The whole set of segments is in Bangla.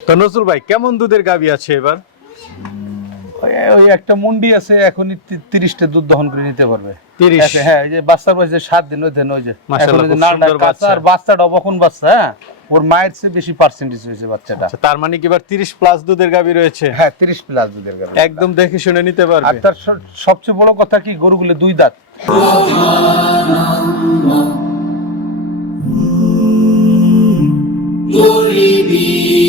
তো নজরুল ভাই কেমন দুধের গাবি আছে এবার? ওই ওই একটা মুন্ডি আছে এখনই তিরিশটা দুধ দহন করে নিতে পারবে। 30 হ্যাঁ এই যে বাচ্চার বয়সে সাত দিন ওই দিন ওই যে। ওই। আর বাচ্চাটা অবখন বাচ্চা হ্যাঁ ওর মায়ের চেয়ে বেশি পার্সেন্টেজ হয়েছে বাচ্চাটা। আচ্ছা, তার মানে কি এবার তিরিশ প্লাস দুধের গাবি রয়েছে? হ্যাঁ তিরিশ প্লাস দুধের গাভী। একদম দেখে শুনে নিতে আর পারবে তার সবচেয়ে বড় কথা কি গরুগুলো দুই দাঁত।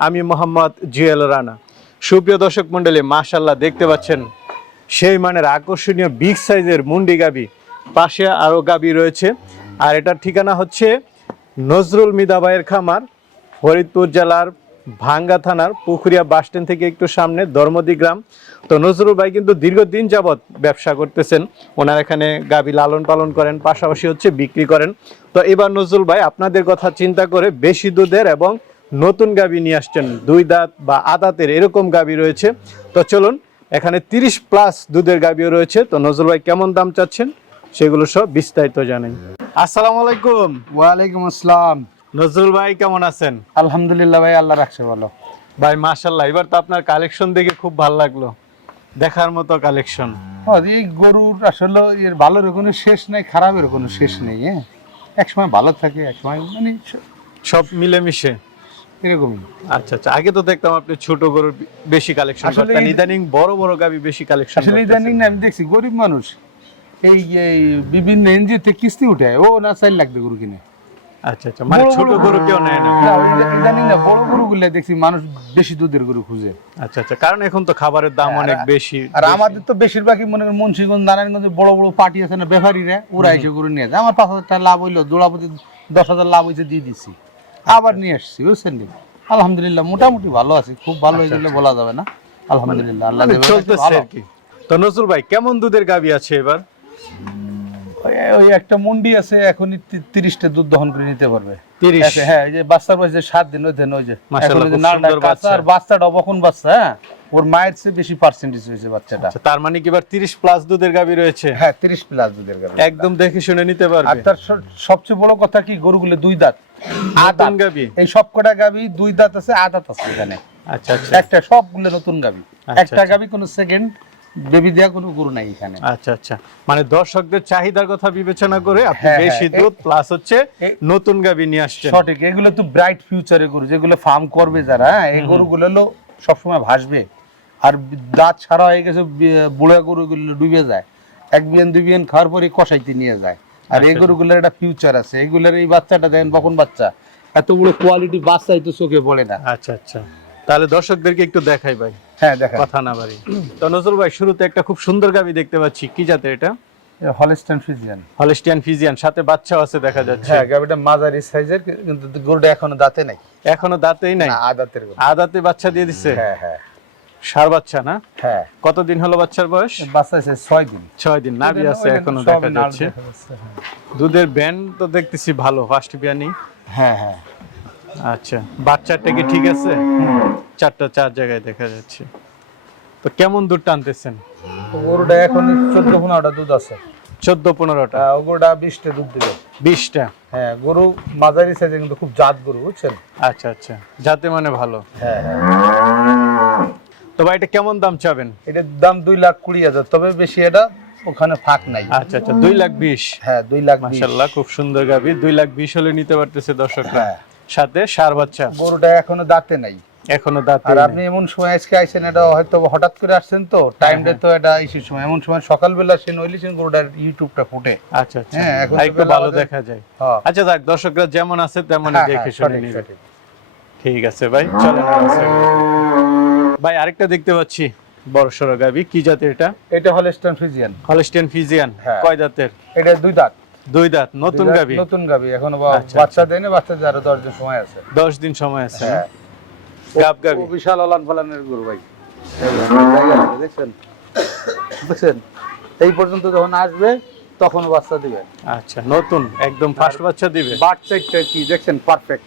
আমি মোহাম্মদ জুয়েল রানা। সুপ্রিয় দর্শক মণ্ডলী মাশাল্লাহ দেখতে পাচ্ছেন সেই মানের আকর্ষণীয় বিগ সাইজের মুন্ডি গাবি। পাশে আরও গাবি রয়েছে। আর এটার ঠিকানা হচ্ছে নজরুল মিদাবাইয়ের খামার, ফরিদপুর জেলার ভাঙ্গা থানার পুকুরিয়া বাসস্ট্যান্ড থেকে একটু সামনে ধর্মদি গ্রাম। তো নজরুল ভাই কিন্তু দীর্ঘদিন যাবৎ ব্যবসা করতেছেন। ওনার এখানে গাবি লালন পালন করেন, পাশাপাশি হচ্ছে বিক্রি করেন। তো এবার নজরুল ভাই, আপনাদের কথা চিন্তা করে বেশি দুধের এবং নতুন গাবি নিয়ে আসছেন দুই দাঁত বা আদাতের এরকম গাবি রয়েছে। তো চলুন এখানে তিরিশ প্লাস দুধের গাবিও রয়েছে। তো নজরুল ভাই কেমন দাম চাচ্ছেন? সেগুলো সব বিস্তারিত জানেন আসসালামু আলাইকুম। ওয়ালাইকুম আসসালাম। নজরুল ভাই কেমন আছেন? আলহামদুলিল্লাহ ভাই আল্লাহ রাখছে ভালো। ভাই মাশাল্লাহ এবার তো আপনার কালেকশন দেখে খুব ভালো লাগল। দেখার মতো কালেকশন। এই গরুর আসলে এর ভালোর কোনো শেষ নেই খারাপের কোনো শেষ নেই হ্যাঁ। এক সময় ভালো থাকে এক সময় মানে সব মিলেমিশে। এরকমই। আচ্ছা আচ্ছা আগে তো দেখতাম আপনি ছোট গরুর বেশি কালেকশন করতেন ইদানিং বড় বড় গাবি বেশি কালেকশন আসলে ইদানিং না আমি দেখছি গরিব মানুষ এই এই বিভিন্ন এনজিওতে কিস্তি উঠায় ও না চার লাখ গরু কিনে। আচ্ছা আচ্ছা মানে ছোট গরু কেউ নেয় না। ইদানিং না বড় গরুগুলো দেখছি মানুষ বেশি দুধের গরু খুঁজে। আচ্ছা আচ্ছা কারণ এখন তো খাবারের দাম অনেক বেশি আর আমাদের তো বেশিরভাগই মনে করেন মুন্সিগঞ্জ নারায়ণগঞ্জে বড় বড় পার্টি আছে না ব্যাপারীরা ওরা এসে গরু নিয়ে যায়। আমার পাঁচ হাজার টাকা লাভ হইল দোড়াপতি দশ হাজার লাভ হয়েছে দিয়ে দিছি। আবার নিয়ে আসছি বুঝছেন আলহামদুলিল্লাহ মোটামুটি ভালো আছি। খুব ভালো হয়ে গেলে বলা যাবে না। আলহামদুলিল্লাহ আল্লাহ মানে চলতেছে আর কি। তো নজরুল ভাই কেমন দুধের গাবি আছে এবার? ওই- একটা মুন্ডি আছে এখনই তি- তিরিশটা দুধ দহন করে নিতে পারবে। হ্যাঁ যে বাচ্চার বয়সে সাত দিন ওই দিন ওই যে মাশাআল্লাহ, এখন ওই যে খুব নাড়াটা সুন্দর কাঁচা বাচ্চা। আর বাচ্চাটা অবখন বাচ্চা হ্যাঁ? ওর মায়ের চেয়ে বেশি পার্সেন্টেজ হয়েছে বাচ্চাটা। আচ্ছা তার মানে কি এবার তিরিশ প্লাস দুধের গাবি রয়েছে? হ্যাঁ তিরিশ প্লাস দুধের গাভী। একদম দেখে শুনে নিতে আর তার সবচেয়ে বড় কথা কি গরুগুলো দুই দাঁত। আদাত গাবি এই সব কটা গাবি দুই দাঁত আছে আদাত আছে এখানে। আচ্ছা আচ্ছা। একটা সবগুলো নতুন গাবি আচ্ছা, একটা আচ্ছা। গাবি কোনো সেকেন্ড বেবি দেওয়া কোনো গরু নাই এখানে। আচ্ছা আচ্ছা। মানে দর্শকদের চাহিদার কথা বিবেচনা করে আপনি হ্যাঁ, বেশি হ্যাঁ, দুধ প্লাস হচ্ছে নতুন গাবি নিয়ে আসছেন। সঠিক এগুলো তো ব্রাইট ফিউচারে গরু যেগুলো ফার্ম করবে যারা হ্যাঁ, এই গরুগুলো হলো সবসময় ভাসবে। আর দাঁত ছাড়া হয়ে গেছে বুড়া গরুগুলো ডুবে যায়। এক বিয়ান দুই বিয়ান খাওয়ার পরে কষাইতে নিয়ে যায়। আর এই আচ্ছা। গরুগুলোর একটা ফিউচার আছে। এগুলোর এই বাচ্চাটা দেখেন বকন বাচ্চা। এত বড় কোয়ালিটি বাচ্চাই তো চোখে পড়ে না। আচ্ছা আচ্ছা। তাহলে দর্শকদেরকে একটু দেখাই ভাই। হ্যাঁ দেখা কথা না বাড়ি। তো নজরুল ভাই শুরুতে একটা খুব সুন্দর গাবি দেখতে পাচ্ছি। কি জাতের এটা? Holstein Friesian. হলিস্টিয়ান ফিজিয়ান সাথে বাচ্চাও আছে দেখা যাচ্ছে। হ্যাঁ গাবিটা মাঝারি সাইজের কিন্তু গরুটা এখনও দাঁতে নাই। এখনও দাঁতেই নাই? আদাতের আদাতে বাচ্চা দিয়ে দিছে? হ্যাঁ হ্যাঁ। সার বাচ্চা না? হ্যাঁ। কতদিন হলো বাচ্চার বয়স? বাচ্চা আছে ছয় দিন। ছয় দিন নাভি আছে এখনও দেখা যাচ্ছে। হ্যাঁ। দুধের ব্যান্ড তো দেখতেছি ভালো ফার্স্ট বিয়ানি হ্যাঁ হ্যাঁ। আচ্ছা বাচ্চাটা কি ঠিক আছে? চারটা চার জায়গায় দেখা যাচ্ছে। তো কেমন দুধ টানতেছেন? গরুটা এখন চোদ্দ পনেরোটা দুধ আছে। চোদ্দ পনেরোটা? গরুটা বিশটা দুধ দিবে বিশটা? হ্যাঁ গরু মাঝারি সাইজে কিন্তু খুব জাত গরু বুঝছেন? আচ্ছা আচ্ছা যাতে মানে ভালো। হ্যাঁ হ্যাঁ। তো ভাই এটা কেমন দাম চাবেন? এটার দাম দুই লাখ কুড়ি হাজার তবে বেশি এটা ওখানে ফাঁক নাই। আচ্ছা আচ্ছা দুই লাখ বিশ? হ্যাঁ দুই লাখ। মাসাল্লাহ খুব সুন্দর গাবি দুই লাখ বিশ হলে নিতে পারতেছে দর্শকরা। হ্যাঁ। সাথে সার বাচ্চা গরুটা এখনও দাঁতে নাই। এখনও দাঁতে আর আপনি এমন সময় আজকে আইছেন এটা হয়তো হঠাৎ করে আসছেন তো টাইমটা তো এটা ইসির সময়। এমন সময় সকালবেলা সে নইলেছেন গরুটার ইউটিউবটা ফুটে। আচ্ছা আচ্ছা। হ্যাঁ, এখন একটু ভালো দেখা যায়। হ্যাঁ। আচ্ছা যাক দর্শকরা যেমন আছে তেমনই হ্যাঁ, দেখে হ্যাঁ, শুনে নিবে। ঠিক আছে ভাই চলেন ভাই আরেকটা দেখতে পাচ্ছি বড় সড়ো গাবি কি জাতের এটা? এটা হলস্টান ফ্রিজিয়ান হলস্টিয়ান ফিজিয়ান। হ্যাঁ। কয় দাঁতের? এটা দুই দাঁত। দুই দাঁত নতুন গাবি নতুন গাবি এখনও আচ্ছা, বাচ্চা দেয় না বাচ্চা আরও দশ দিন সময় আছে। দশ দিন সময় আছে হ্যাঁ? গাব গাবি বিশাল অলান ফালানের গরু ভাই। দেখছেন? দেখছেন? এই পর্যন্ত যখন আসবে তখন বাচ্চা দিবে। আচ্ছা। নতুন একদম ফার্স্ট বাচ্চা দিবে। বাট চাইটা কি দেখছেন? পারফেক্ট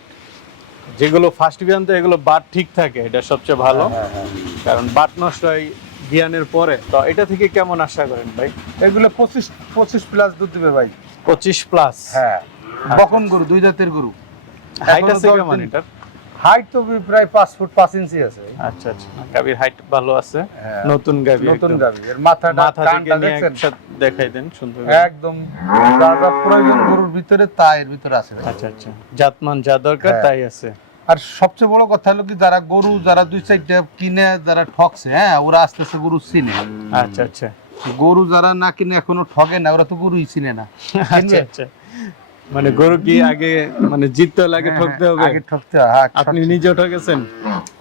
যেগুলো ফার্স্ট বিয়ান তো এগুলো বাট ঠিক থাকে এটা সবচেয়ে ভালো। কারণ বাট নষ্ট হয় বিয়ানের পরে। তো এটা থেকে কেমন আশা করেন ভাই? এগুলো পঁচিশ পঁচিশ প্লাস দুধ দিবে ভাই। পঁচিশ প্লাস হ্যাঁ। বকন গরু দুই জাতের গরু। হাইট আছে কেমন এটার? হাইট তো প্রায় পাঁচ ফুট পাঁচ ইঞ্চি আছে। আচ্ছা আচ্ছা। গাবির হাইট ভালো আছে। হ্যাঁ। নতুন গাবি নতুন। গাবি এর মাথাটা মাথা কানটা নিয়ে একসাথে দেখাই দেন সুন্দর একদম যা প্রয়োজন গরুর ভিতরে তা এর ভিতরে আছে। আচ্ছা আচ্ছা। জাতমান যা দরকার হ্যাঁ। তাই আছে। আর সবচেয়ে বড় কথা হলো কি যারা গরু যারা দুই চারটা কিনে যারা ঠকছে হ্যাঁ ওরা আস্তে আস্তে গরু চিনে। আচ্ছা আচ্ছা। গরু যারা না কিনে এখনও ঠগে না ওরা তো গরুই চিনে না। আচ্ছা আচ্ছা। মানে গরু কি আগে মানে জিততে হলে আগে হ্যাঁ, ঠকতে হ্যাঁ, হবে? আগে ঠকতে হয় আপনি। নিজেও ঠকেছেন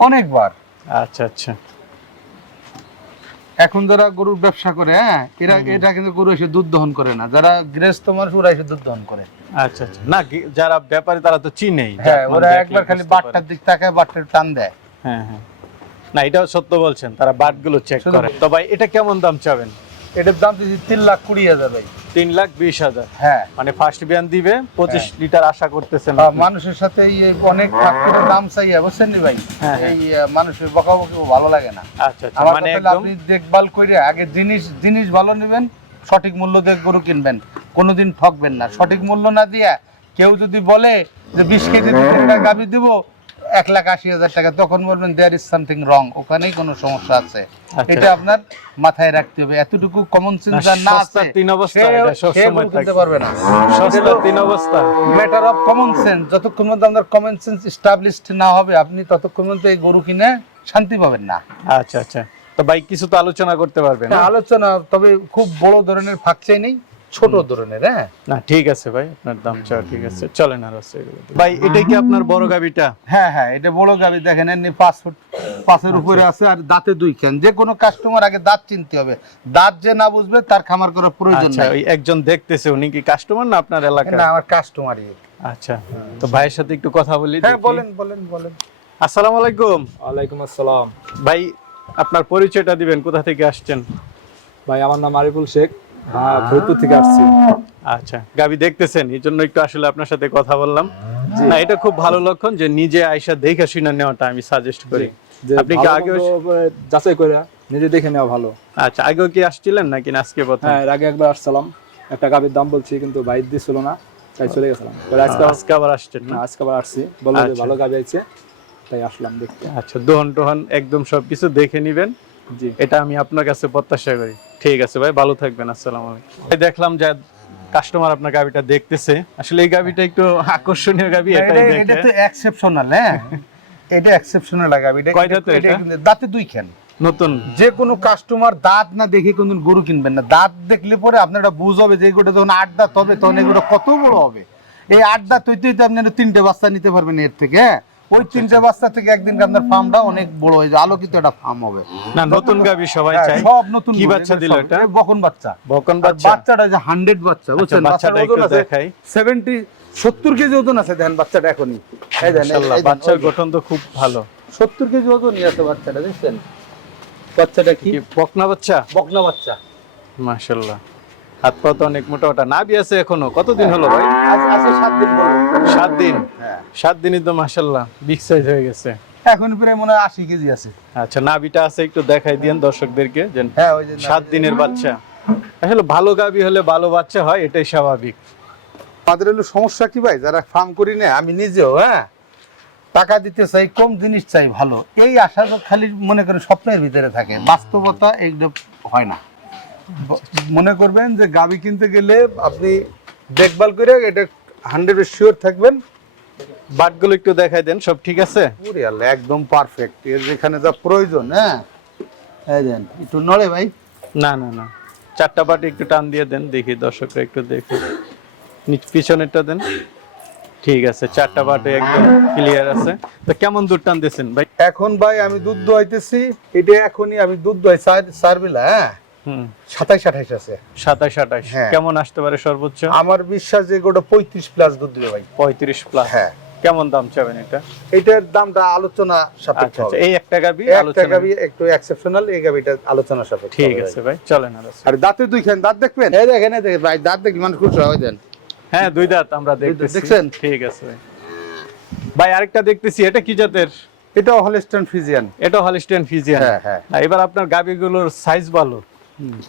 অনেকবার। আচ্ছা আচ্ছা। এখন যারা গরুর ব্যবসা করে হ্যাঁ এরা এটা কিন্তু গরু এসে দুধ দহন করে না। যারা গৃহস্থ মানুষ ওরা এসে দুধ দহন করে। আচ্ছা আচ্ছা। না যারা ব্যাপারী তারা তো চিনেই হ্যাঁ ওরা একবার খালি বাটটার দিক তাকায় বাটটার টান দেয়। হ্যাঁ হ্যাঁ। না এটাও সত্য বলছেন তারা বাটগুলো চেক করে। তো ভাই এটা কেমন দাম চাবেন? এটার দাম দিচ্ছি তিন লাখ কুড়ি হাজার ভাই। তিন লাখ বিশ হাজার। হ্যাঁ। মানে ফার্স্ট বিয়ান দিবে পঁচিশ লিটার আশা করতেছেন মানুষের সাথে অনেক দাম চাইয়া বুঝছেন নি ভাই? হ্যাঁ, হ্যাঁ। এই মানুষের বকাবকি ভালো লাগে না। আচ্ছা আচ্ছা মানে আপনি দেখভাল করে আগে জিনিস জিনিস ভালো নেবেন সঠিক মূল্য দিয়ে গরু কিনবেন। কোনোদিন ঠকবেন না। সঠিক মূল্য না দিয়া কেউ যদি বলে যে বিশ কেজি গাবি দিব এক লাখ আশি হাজার টাকা তখন বলবেন দেয়ার ইজ সামথিং রং ওখানেই কোনো সমস্যা আছে। আচ্ছা। এটা আপনার মাথায় রাখতে হবে এতটুকু কমন সেন্স যার না আছে সস্তার তিন অবস্থা, এটা সব সময় গরু কিনতে থাকে। পারবে না। সস্তা তিন অবস্থা। ম্যাটার অফ কমন সেন্স যতক্ষণ পর্যন্ত আপনার কমন সেন্স এস্টাবলিশড না হবে আপনি ততক্ষণ পর্যন্ত এই গরু কিনে শান্তি পাবেন না। আচ্ছা আচ্ছা। তো ভাই কিছু তো আলোচনা করতে পারবেন। আলোচনা তবে খুব বড় ধরনের ফাঁক চাই নেই। ছোট ধরনের হ্যাঁ? না ঠিক আছে ভাই আপনার দাম চাওয়া ঠিক আছে। চলেন আর দিয়ে। ভাই এটাই কি আপনার বড় গাবিটা হ্যাঁ হ্যাঁ এটা বড় গাবি দেখেন এমনি পাঁচ ফুট পাঁচের উপরে আছে আর দাঁতে দুই খান। যে কোনো কাস্টমার আগে দাঁত চিনতে হবে। দাঁত যে না বুঝবে তার খামার করার প্রয়োজন আচ্ছা নাই। একজন দেখতেছে উনি কি কাস্টমার না আপনার এলাকার? না আমার কাস্টমারই আচ্ছা তো ভাইয়ের সাথে একটু কথা বলি হ্যাঁ বলেন বলেন বলেন। আসসালামু আলাইকুম। ওয়ালাইকুম আসসালাম। ভাই আপনার পরিচয়টা দিবেন কোথা থেকে আসছেন? ভাই আমার নাম আরিফুল শেখ। হ্যাঁ ফরিদপুর থেকে আসছি। আচ্ছা। গাবি দেখতেছেন এই জন্য একটু আসলে আপনার সাথে কথা বললাম। না এটা খুব ভালো লক্ষণ যে নিজে আয়সা দেখে শুনে নেওয়াটা আমি সাজেস্ট করি। আপনি কি আগে যাচাই করে নিজে দেখে নেওয়া ভালো। আচ্ছা আগেও কি আসছিলেন নাকি আজকে প্রথম? হ্যাঁ আগে একবার আসছিলাম। একটা গাবির দাম বলছি কিন্তু বাইর দিছিল না তাই চলে গেছিলাম। আজকে আবার- আজকে আবার আসছেন না? না, আজকে আবার আসছি। বলল যে আচ্ছা। ভালো গাবি আছে তাই আসলাম দেখতে। আচ্ছা দোহন টোহন একদম সবকিছু দেখে নিবেন। এটা আমি আপনার কাছে প্রত্যাশা করি। ঠিক আছে ভাই ভালো থাকবেন আসসালামু আলাইকুম। দেখলাম যে কাস্টমার আপনার গাবিটা দেখতেছে। আসলে এই গাবিটা একটু আকর্ষণীয় গাবি এটা এটা তো এক্সেপশনাল হ্যাঁ? এটা এক্সেপশনাল গাবি এটা কয় দাঁতের এটা এটা? দাঁতে দুই খান। নতুন। যে কোনো কাস্টমার দাঁত না দেখে কোনদিন গরু কিনবেন না। দাঁত দেখলে পরে আপনার একটা বুঝ হবে যে এগুলো যখন আট দাঁত হবে তখন এগুলো কত বড় হবে। এই আট দাঁত হইতে হইতে আপনি তিনটে বাচ্চা নিতে পারবেন এর থেকে হ্যাঁ? ওই তিনটে বাচ্চা থেকে একদিন আপনার ফার্মটা অনেক বড় হয়ে যায় আলোকিত একটা ফার্ম হবে। না নতুন গাবি সবাই হ্যাঁ, চাই সব নতুন কি বাচ্চা দিল এটা? বকন বাচ্চা। বকন বাচ্চা। বাচ্চাটা যে হান্ড্রেড বাচ্চা বুঝছেন? আচ্ছা, বাচ্চাটা একটু দেখাই। সেভেন্টি সত্তর কেজি ওজন আছে দেখেন বাচ্চাটা এখনই। এই দেন বাচ্চার গঠন তো খুব ভালো। সত্তর কেজি ওজনই আছে বাচ্চাটা দেখছেন? বাচ্চাটা কি বকনা বাচ্চা? বকনা বাচ্চা। মাশাআল্লাহ। হাত পা তো অনেক মোটা ওটা নাভি আছে এখনও। কতদিন হলো ভাই? আজকে সাত দিন সাত দিন? হ্যাঁ। সাত দিনই তো বিগ সাইজ হয়ে গেছে। এখন প্রায় মনে হয় আশি কেজি আছে। আচ্ছা নাভিটা আছে একটু দেখাই দিয়েন দর্শকদেরকে হ্যাঁ ওই যে সাত দিনের বাচ্চা। আসলে ভালো গাবি হলে ভালো বাচ্চা হয় এটাই স্বাভাবিক। আমাদের হলো সমস্যা কি ভাই? যারা ফার্ম করি না আমি নিজেও হ্যাঁ? টাকা দিতে চাই কম জিনিস চাই ভালো। এই আশা তো খালি মনে করেন স্বপ্নের ভিতরে থাকে। বাস্তবতা এইগুলো হয় না। মনে করবেন যে গাবি কিনতে গেলে আপনি দেখভাল করে এটা হান্ড্রেড শিওর থাকবেন। বাটগুলো একটু দেখাই দেন সব ঠিক আছে? একদম পারফেক্ট এর যেখানে যা প্রয়োজন হ্যাঁ? এই দেন একটু নড়ে ভাই। না না না। চারটা বাটি একটু টান দিয়ে দেন দেখি দর্শকরা একটু দেখি। পিছনেরটা দেন। ঠিক আছে চারটা বাটি একদম ক্লিয়ার আছে। তো কেমন দুধ টান দিয়েছেন ভাই? এখন ভাই আমি দুধ দোয়াইতেছি এটা এখনই আমি দুধ দোয়াই চার হ্যাঁ? সাতাইশ আঠাইশ আছে। সাতাশ আঠাশ হ্যাঁ। কেমন আসতে পারে সর্বোচ্চ? আমার বিশ্বাস যে গোটা পঁয়ত্রিশ প্লাস দুধ দিবে ভাই। পঁয়ত্রিশ প্লাস হ্যাঁ। কেমন দাম চাবেন এটা? এটার দামটা আলোচনা সাপেক্ষ আচ্ছা আচ্ছা। হবে। এই একটা গাবি একটা গাবি একটু এক্সেপশনাল এই গাবিটা আলোচনা সাপেক্ষ ঠিক আছে ভাই। চলেন আর আর দাঁতে দুই খান দাঁত দেখবেন? এই দেখেন এই দেখেন ভাই দাঁত দেখি মানুষ খুশি হয় দেন। হ্যাঁ দুই দাঁত আমরা দেখতেছি। দেখছেন? ঠিক আছে ভাই। ভাই আরেকটা দেখতেছি এটা কি জাতের? এটাও হলস্টাইন ফিজিয়ান এটা হলিস্টিয়ান ফিজিয়ান হ্যাঁ, হ্যাঁ। এবার আপনার গাবিগুলোর সাইজ ভালো।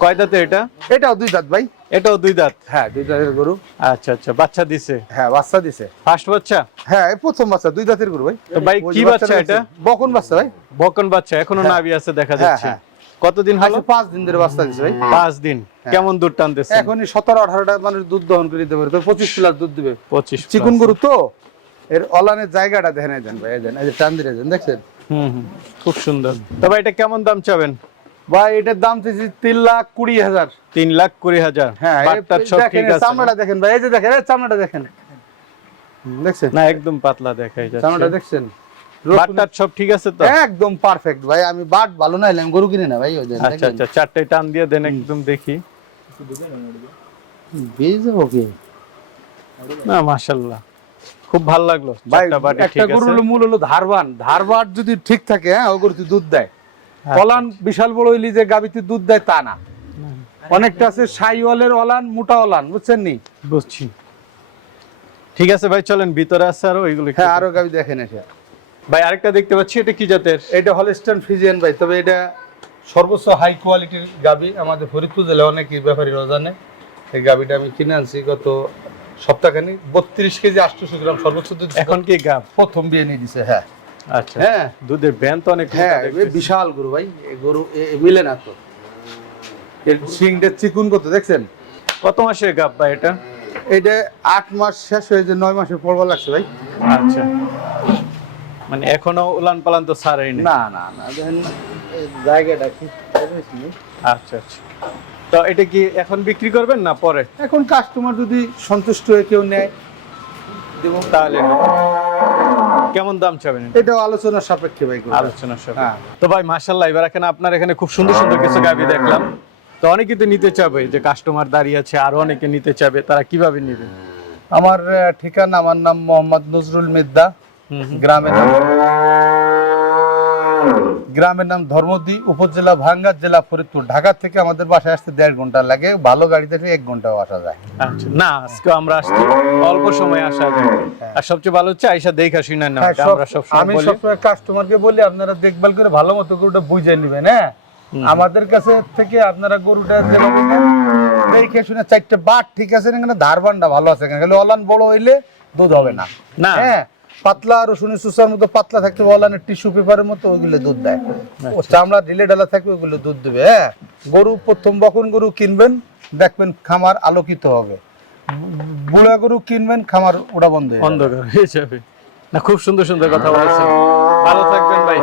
কয় দাঁতে এটা? এটাও দুই দাঁত ভাই। এটাও দুই দাঁত? হ্যাঁ দুই দাঁতের গরু। আচ্ছা আচ্ছা বাচ্চা দিছে? হ্যাঁ বাচ্চা দিছে। ফার্স্ট বাচ্চা? হ্যাঁ প্রথম বাচ্চা দুই দাঁতের গরু ভাই। তো ভাই কি বাচ্চা এটা? বকন বাচ্চা ভাই। বকন বাচ্চা এখনও হ্যাঁ। নাভি আছে দেখা হ্যাঁ, যাচ্ছে। হ্যাঁ। কতদিন হলো? পাঁচ দিন ধরে বাচ্চা দিছে ভাই। পাঁচ দিন। কেমন দুধ টানতেছে এখনই সতেরো আঠারোটা মানুষ দুধ দহন করে দিতে পারে। তো পঁচিশ প্লাস দুধ দিবে। পঁচিশ চিকুন গরু তো? এর অলানের জায়গাটা দেখেন এই দেন ভাই এই দেন এই যে টান দিয়ে দেখছেন? হুম হুম খুব সুন্দর। তবে এটা কেমন দাম চাবেন? ভাই এটার দাম চাইছি তিন লাখ কুড়ি হাজার। তিন লাখ কুড়ি হাজার। হ্যাঁ চামড়াটা দেখেন ভাই এই যে দেখেন চামড়াটা দেখেন। দেখছেন? না একদম পাতলা চামড়াটা দেখছেন? বাটটার সব ঠিক আছে তো? একদম পারফেক্ট ভাই আমি বাট ভালো না হলে গরু কিনে না ভাই ওই আচ্ছা আচ্ছা চারটে টান দিয়ে দেন একদম দেখি। না খুব ভালো লাগল ভাই একটা মূল হলো ধারবান। ধারবান যদি ঠিক থাকে হ্যাঁ দুধ দেয়। আচ্ছা। কলান বিশাল বড় হইলি যে গাবিতে দুধ দেয় তা না। অনেকটা আছে সাইওয়ালের অলান মোটা অলান বুঝছেন নি? বুঝছি। ঠিক আছে ভাই চলেন ভিতরে আছে আরও ওইগুলো হ্যাঁ আরও গাবি দেখেন এসে ভাই আরেকটা দেখতে পাচ্ছি এটা কি জাতের? এটা হলস্টাইন ফিজিয়ান ভাই তবে এটা সর্বোচ্চ হাই কোয়ালিটির গাবি আমাদের ফরিদপুর জেলায় অনেকই ব্যাপারীরা জানে। এই গাবিটা আমি কিনে আনছি গত সপ্তাহখানি। বত্রিশ কেজি আটশোশো গ্রাম সর্বোচ্চ দুধ। এখন কি গাব প্রথম বিয়ে নিয়ে দিছে হ্যাঁ। আচ্ছা হ্যাঁ। দুধের ব্যান তো অনেক হ্যাঁ বিশাল গরু ভাই গরু মিলে না তো। এর সিংটা চিকুন কত দেখছেন? কত মাসের গাব ভাই এটা? এটা আট মাস শেষ হয়ে যে নয় মাসে পড়বা লাগছে ভাই। আচ্ছা। মানে এখনও উলান পালান তো ছাড়াই না না না দেখেন জায়গাটা কি আচ্ছা আচ্ছা। তো এটা কি এখন বিক্রি করবেন না পরে? এখন কাস্টমার যদি সন্তুষ্ট হয়ে কেউ নেয় দেবো। তাহলে কেমন দাম চাবেন? এটাও আলোচনার সাপেক্ষে ভাই আলোচনার সাপেক্ষে। হ্যাঁ। তো ভাই মাশাল্লাহ এবার এখানে আপনার এখানে খুব সুন্দর সুন্দর কিছু গাবি দেখলাম। তো অনেকে তো নিতে চাবে যে কাস্টমার দাঁড়িয়ে আছে আরও অনেকে নিতে চাবে তারা কীভাবে নেবে? আমার ঠিকানা আমার নাম মোহাম্মদ নজরুল মিদ্দা। গ্রামের নাম। গ্রামের নাম ধর্মদি উপজেলা ভাঙ্গা জেলা ফরিদপুর। ঢাকা থেকে আমাদের বাসায় আসতে দেড় ঘণ্টা লাগে ভালো গাড়িতে এক ঘন্টাও আসা যায়। আচ্ছা না আজকে আমরা আসছি অল্প সময় আসা যায় আর সবচেয়ে ভালো হচ্ছে আইসা দেখা শুনে না হ্যাঁ, আমরা সব আমি সবসময় কাস্টমারকে বলি আপনারা দেখভাল করে ভালো মতো গরুটা বুঝে নেবেন হ্যাঁ? আমাদের কাছে থেকে আপনারা গরুটা দেখে শুনে চারটে বাট ঠিক আছে এখানে ধারবানটা ভালো আছে খালি অলান বড় হইলে দুধ হবে না। না। হ্যাঁ? পাতলা রসুনের সুসার মতো পাতলা থাকতে অলানের টিস্যু পেপারের মতো ওইগুলো দুধ দেয়। আচ্ছা। ও চামড়া ঢিলে ঢালা থাকবে ওইগুলো দুধ দেবে হ্যাঁ? গরু প্রথম বখন গরু কিনবেন দেখবেন খামার আলোকিত হবে। বুড়া গরু কিনবেন খামার ওটা বন্ধ। অন্ধকার হয়ে যাবে। না খুব সুন্দর সুন্দর কথা বলেছেন। ভালো থাকবেন ভাই।